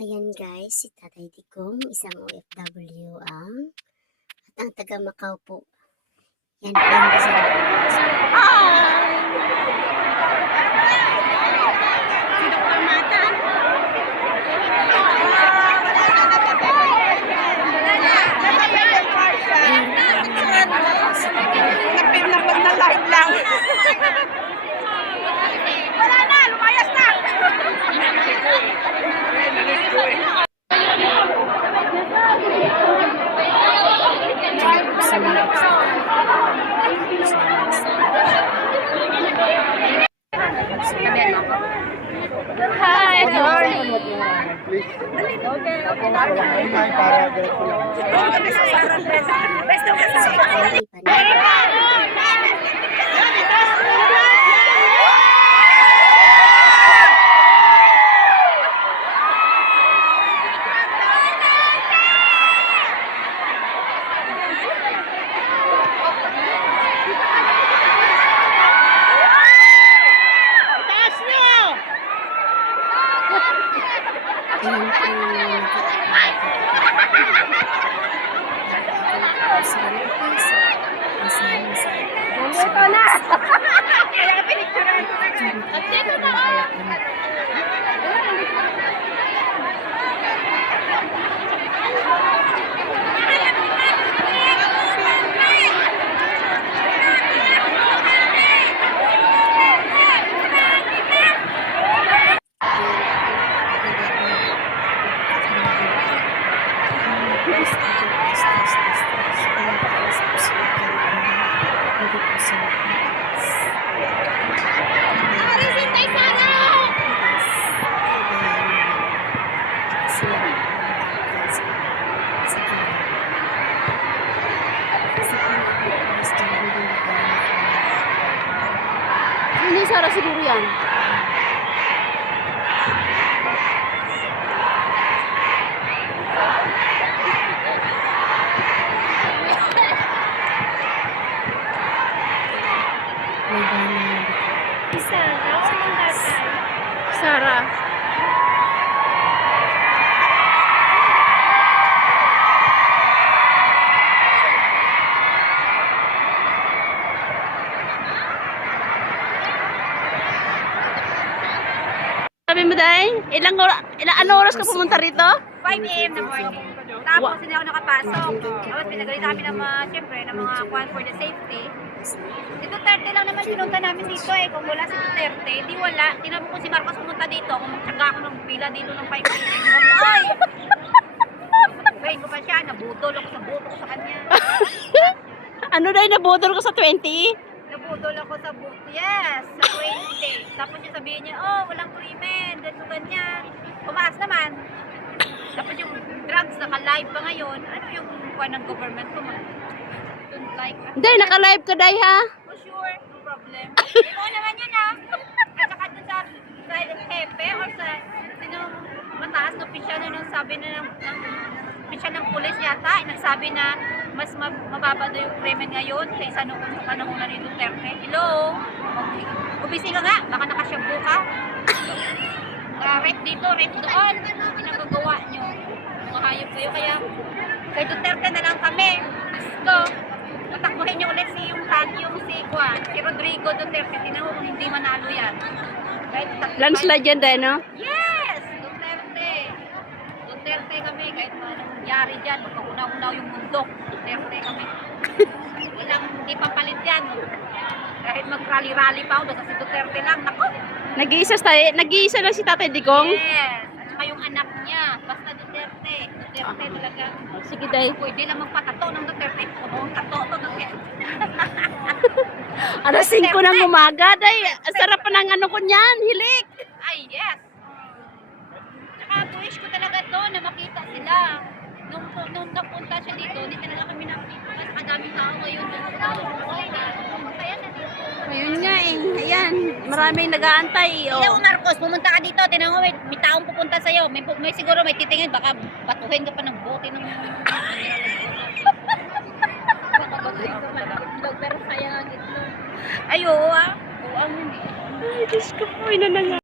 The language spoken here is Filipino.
Ayan guys, si Tatay Digong, isang OFW at ang taga Macau po. Yan po yung Wala na, lumayas na. Hi, good morning. Ito na. Kaya pinicturean ko na. At dito na ako. Hindi Sara siguro yan. Sara. Sabi mo dahil, ilang oras ka pumunta rito? 5 AM na morning. Tapos hindi ako nakapasok. Tapos pinagalit namin ng mga, syempre, ng mga kwan for the safety. Si Duterte lang naman pinunta namin dito eh. Kung wala si Duterte, di wala. Tinapos ko si Marcos pumunta dito. Kung magtsaga ako ng pila dito ng 5 AM. Ay! Wait ko pa siya. Nabutol ako sa buto ko sa kanya. Ano dahil nabudol ko sa 20? Nabutol ako sa buto. Yes! Sa 20. Tapos niya sabihin niya, oh, walang krimen. Ganito ganyan. Pumaas naman. Tapos yung drugs, naka-live pa ngayon. Ano yung kuha ng government ko? Don't like. Hindi, naka-live ka dahil ha? For sure, no problem. Ikaw naman yun ha. At saka dun sa hepe or sa sinong mataas na opisyal na nung sabi na ng opisyal ng pulis yata, nagsabi na mas mababa daw yung krimen ngayon kaysa noong sa panahon na ni Duterte. Hello? Gumising ka nga, baka nakasyabu ka. Rate dito, rate doon. Pinagagawa nyo. Mga hayop kayo. Kaya kay Duterte na lang kami. Gusto. Patakbuhin nyo ulit si si Rodrigo Duterte. Tinaw kung hindi manalo yan. Right? Landslide yan dahil, no? Yes! Duterte. Duterte kami. Kahit anong nangyari dyan. Magkauna-unaw yung mundo. Duterte kami. Walang hindi papalit yan. Kahit mag-rally-rally pa ako. Basta si Duterte lang. Naku! Nag-iisa lang si Tatay Digong? Yes! At saka yung anak niya. Basta Duterte. Duterte talaga. Sige dahil. Pwede lang magpatato ng Duterte. Kung tato to Duterte. Alas 5 ng umaga dahil. Sarap pa ng ano ko niyan, hilik. Ay, yes! Tsaka wish ko talaga to na makita sila. Nung napunta siya dito, hindi talaga kami nakita. Mas kadaming tao ngayon. Masaya na dito. Ayun nga eh. Ayan. Maraming nag-aantay. Ikaw, Marcos, pumunta ka dito. Tinanong mo, may taong pupunta sa'yo. May siguro may titingin. Baka batuhin ka pa ng bote ng... Pero sayang ang itlog. Ay, oo ah. Oo, ang hindi. Ay, Diyos ko po. Ina na nga.